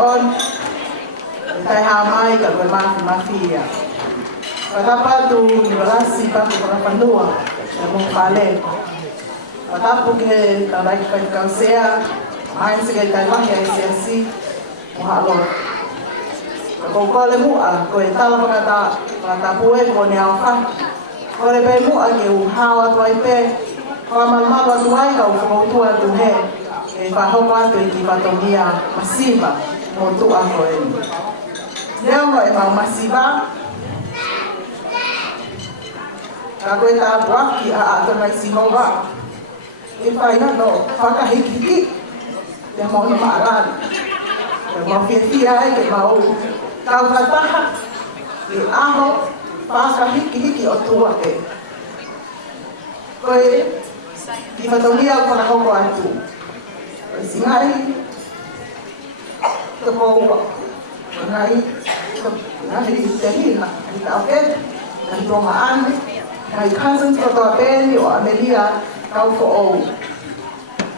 on tai hamai ka ko mafia patapa tu nivelasi pa ko panua na mo pale patapu ke tanai ka kausea ai se tai lang ya si mo halo ko le mu a ko tala pata pue ko ne au fa ko le be mu a ke u hawa toi pe ko mal tuai ka ko tua tu he e fa ho pa te ki patomia masiva mo tu a ko e leo mo e masiva ka ko ta waki a to mai sinova e fa ina no fa ka hiki te mo no maran te mo fia ai ke mau kau kataha i aho pasa hiki o tua e koe i whatongia o kona hoko atu koe singai te pōua ngai te hina i ta oke ngai tonga ane ngai cousins ko toa pēni o Amelia kau ko ou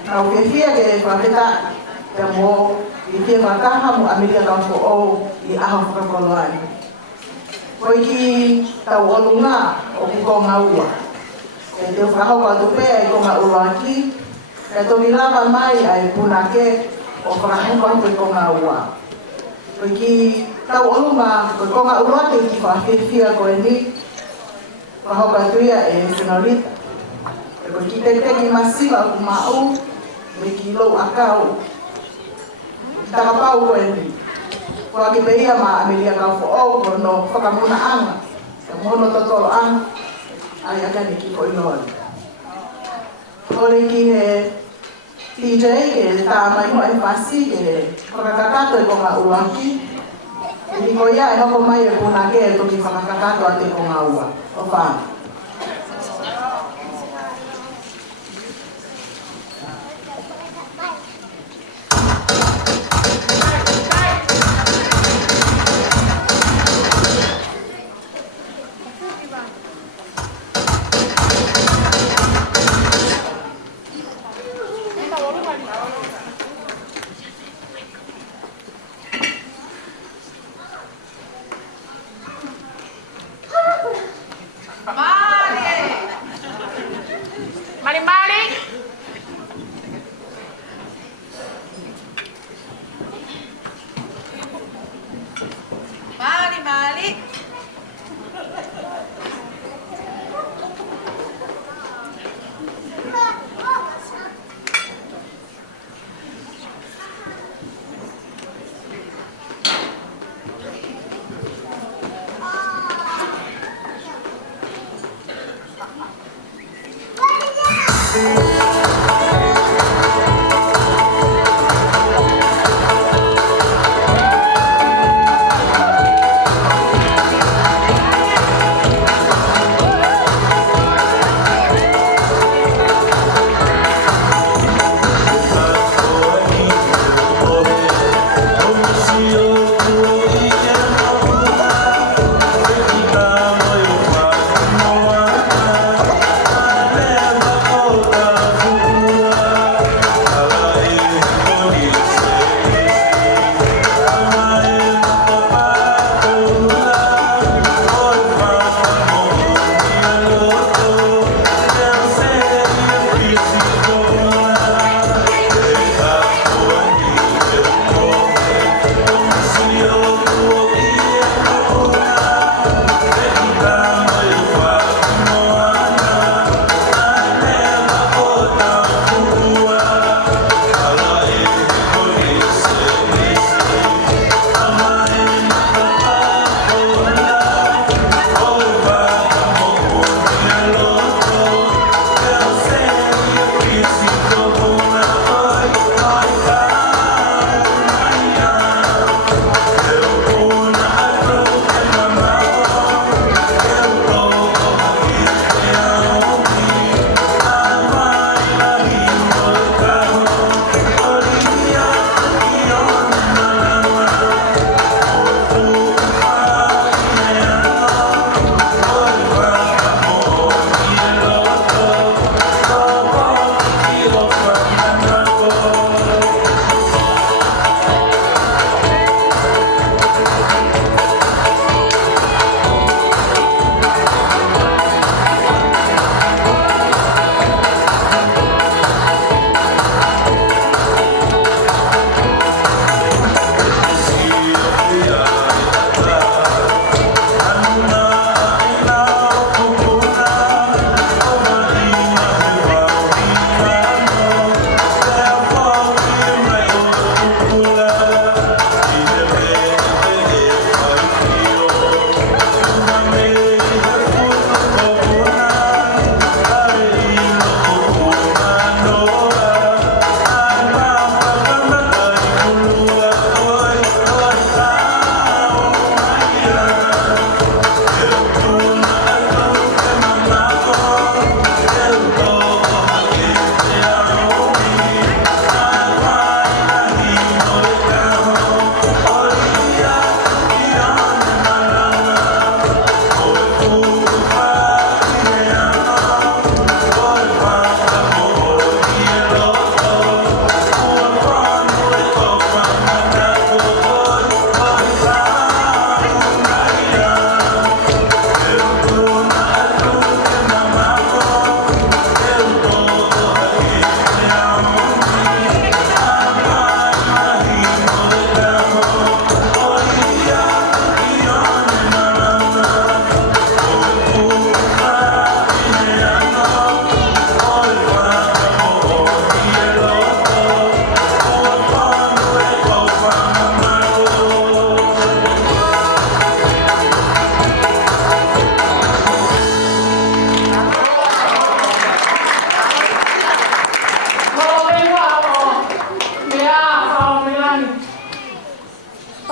kau whiawhia ke whawheta te mō i te makaha mo Amelia kau ko ou i aho whakakoloai. Koe ki tau olunga o kuko ngaua. E te whakahau ka tupe ai ko ngaua ki. Ka tomi lava mai ai punake o whakahau ka ko ngaua. Koe ki tau olunga ko ko ngaua ke ki whawhewhia koe ni. Whakahau ka tuia e senorita. E koe ki te ki masiva o kumau. Me ki lou akau. Takapau koe ni. Kua ki peia ma Amelia kau fo o ko no whakamuna anga. Ka mono totoro anga. Ai akani ki ko inoi. Kore ki he TJ ke tā mai mo e pasi ke whakakakato e ko ngā uaki. E ki ko ia e hoko mai e puna ke e toki whakakakato ate ko ngā ua. O wha.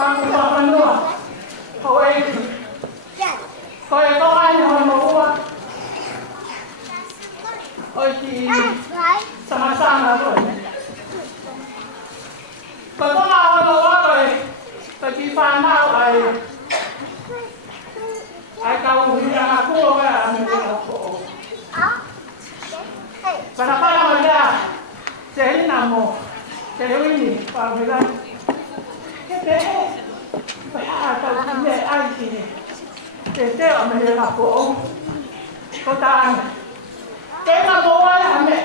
pangkupapanua. Koe koe hon maua. Oi ki sama-sama koe. Koe konga hon maua koe ki whanau ai kauhia ngā kua wea ane te ngako. Parapara mo ia, te hina mo, te huini, pāwhirai. Ke te he, pēhā tau ki me ai ki ne, te teo me he ngako o. Ko tāne. Te ngā mo wai hame,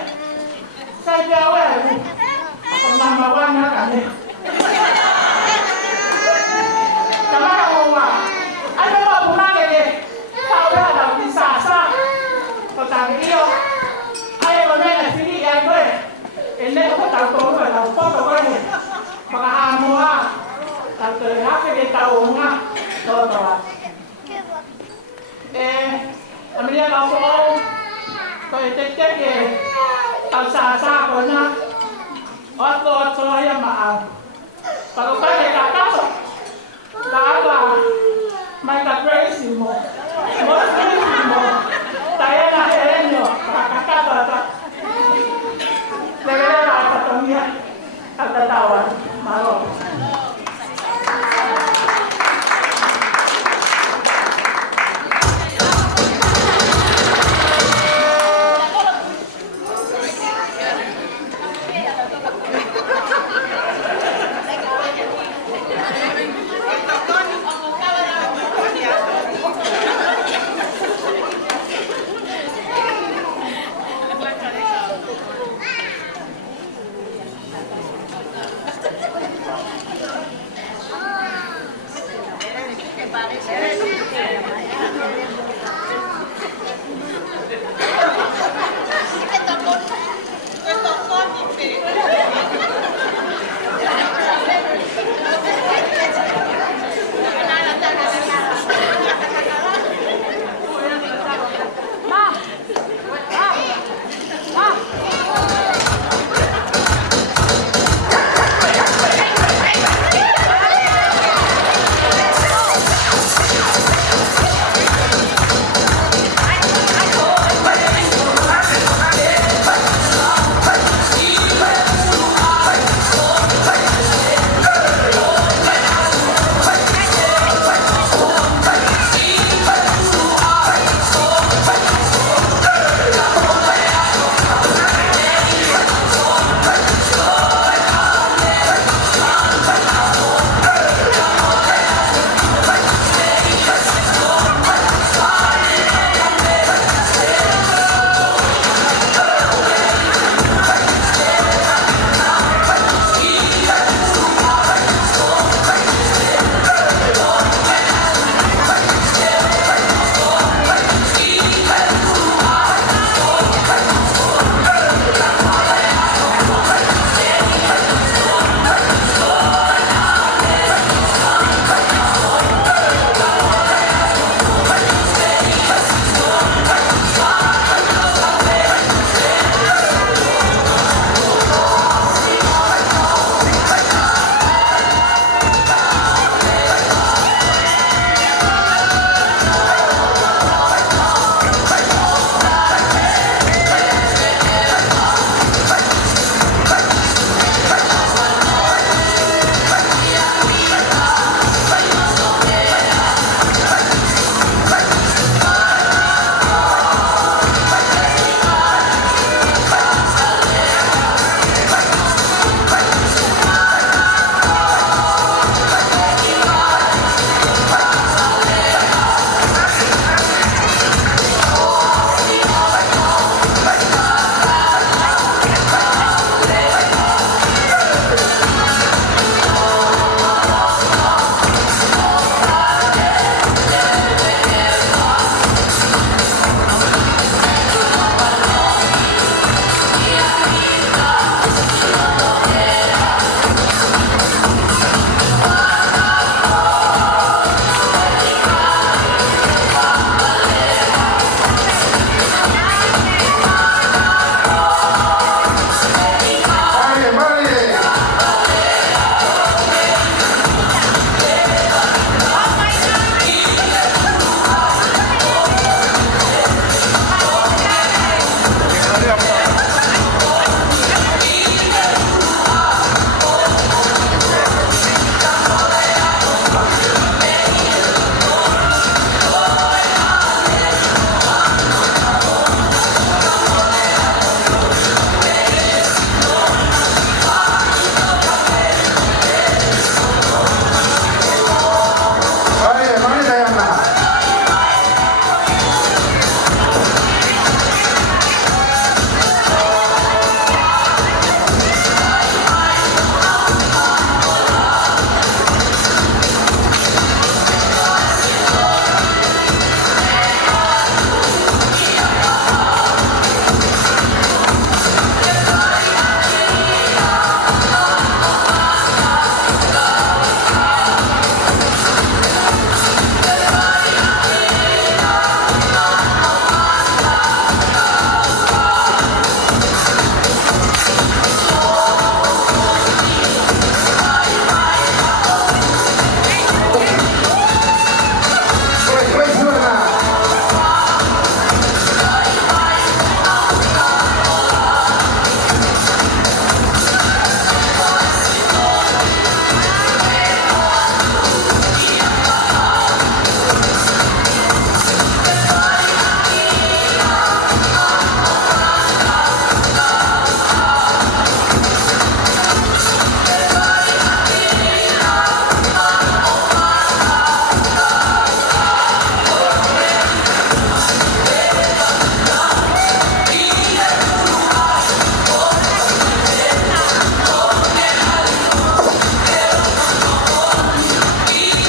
sai te awe aku, ko mama wana ka ne. Ka mara o wā, ai me wā punane ne, tau wea tau ki sāsā, ko tāne iyo. Ai ko mena fili ai koe, e ne ko tau tō koe tau poto koe, whakahamoa, tau te hake ke tau o ngā tōtoa. Amiria kau ko koe te teke, tau sāsā ko nā, oto ia maau. Pako koe te kakaso, ka atua, mai ka Gracie mo, mo, Diana Herenio, kakakata. Lelera katomia, kakatawa, maro.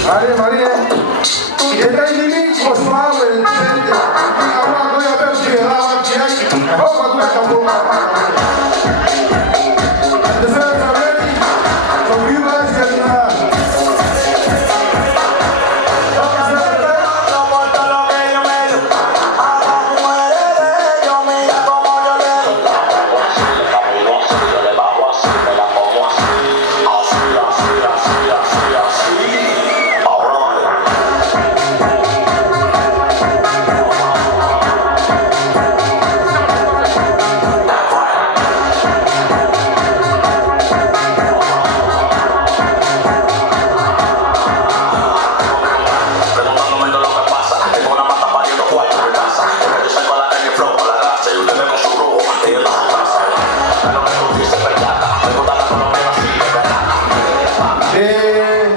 Ave Maria. E daí ninguém costuma ver gente. Agora eu penso que ela vai tirar. Oh, mas tu é tão bom.